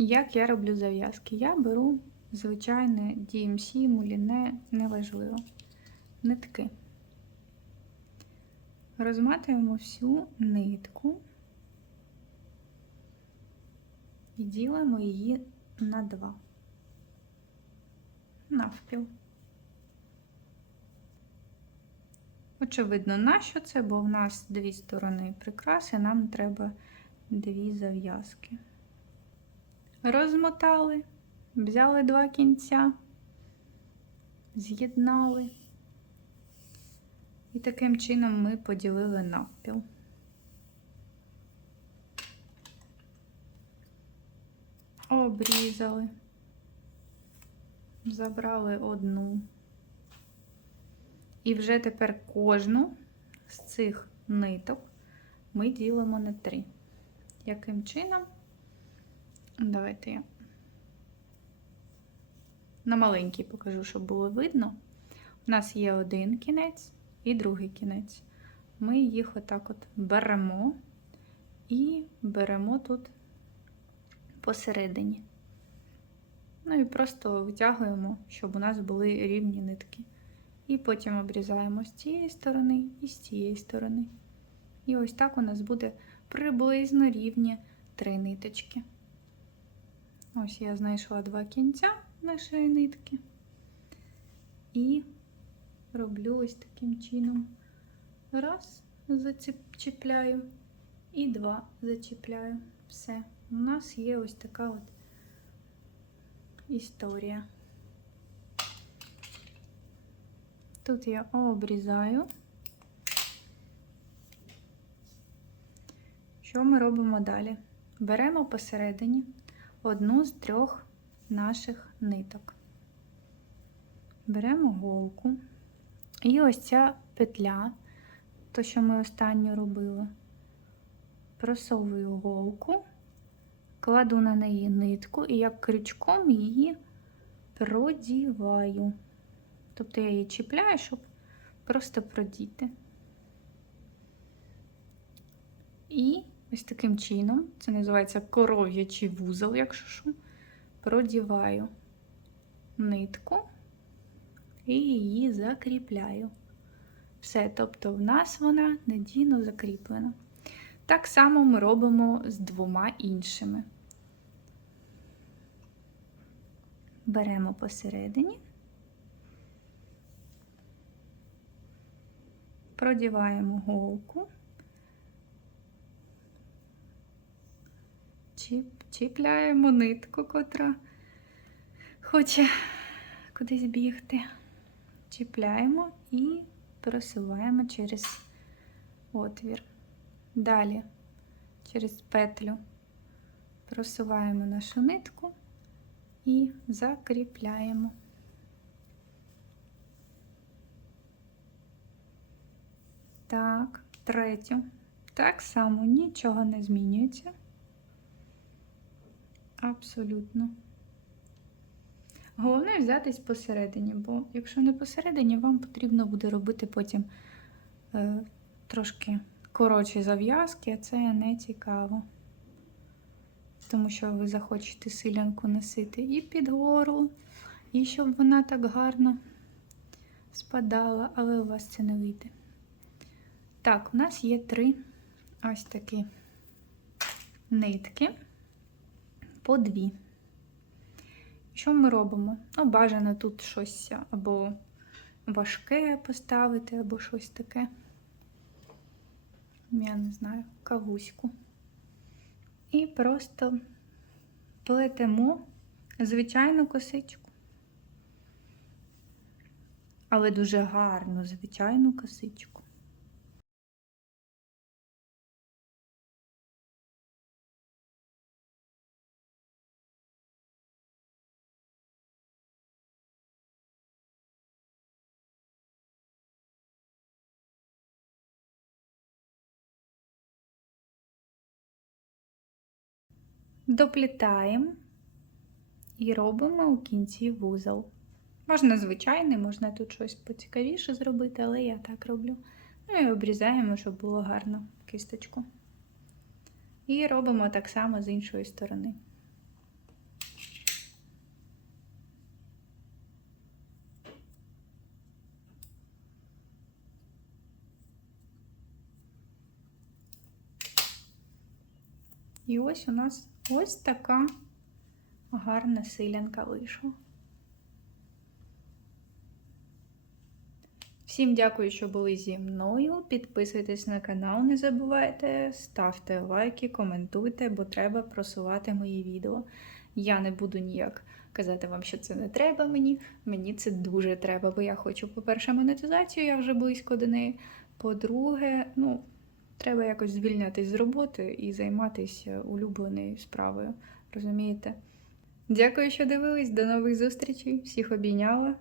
Як я роблю зав'язки? Я беру звичайне DMC, муліне, неважливо, нитки. Розматуємо всю нитку і ділимо її на два. Навпіл. Очевидно, нащо це, бо в нас дві сторони прикраси, нам треба дві зав'язки. Розмотали, взяли два кінця, з'єднали. І таким чином ми поділили навпіл. Обрізали, забрали одну. І вже тепер кожну з цих ниток ми ділимо на три. Яким чином? Давайте я на маленький покажу, щоб було видно. У нас є один кінець і другий кінець. Ми їх отак от беремо і беремо тут посередині. Ну і просто витягуємо, щоб у нас були рівні нитки. І потім обрізаємо з цієї сторони і з цієї сторони. І ось так у нас буде приблизно рівні три ниточки. Ось я знайшла два кінця нашої нитки. І роблю ось таким чином. Раз, зачіпляю, і два зачіпляю. Все. У нас є ось така от історія. Тут я обрізаю. Що ми робимо далі? Беремо посередині одну з трьох наших ниток. Беремо голку. І ось ця петля, то, що ми останню робили, просовую голку, кладу на неї нитку і як крючком її продіваю. Тобто я її чіпляю, щоб просто продіти. І ось таким чином, це називається коров'ячий вузол, якщо що, продіваю нитку і її закріпляю. Все, тобто в нас вона надійно закріплена. Так само ми робимо з двома іншими. Беремо посередині, продіваємо голку, чіп, чіпляємо нитку, котра хоче кудись бігти. Чіпляємо і просуваємо через отвір. Далі через петлю просуваємо нашу нитку і закріпляємо. Так, третю. Так само нічого не змінюється. Абсолютно. Головне взятись посередині, бо якщо не посередині, вам потрібно буде робити потім е, трошки коротші зав'язки, а це не цікаво. Тому що ви захочете силянку носити і під горло, і щоб вона так гарно спадала, але у вас це не вийде. Так, у нас є три ось такі нитки по дві. Що ми робимо? Ну, бажано тут щось або важке поставити, або щось таке. Я не знаю, кавуську. І просто плетемо звичайну косичку. Але дуже гарну звичайну косичку. доплітаємо і робимо у кінці вузол. Можна звичайний, можна тут щось поцікавіше зробити, але я так роблю. Ну і обрізаємо, щоб було гарно кисточку. І робимо так само з іншої сторони. І ось у нас ось така гарна силянка вийшла. Всім дякую, що були зі мною. Підписуйтесь на канал, не забувайте, ставте лайки, коментуйте, бо треба просувати мої відео. Я не буду ніяк казати вам, що це не треба мені. Мені це дуже треба, бо я хочу, по-перше, монетизацію, я вже близько до неї. По-друге, ну, треба якось звільнятись з роботи і займатися улюбленою справою. Розумієте? Дякую, що дивились. До нових зустрічей. Всіх обійняла.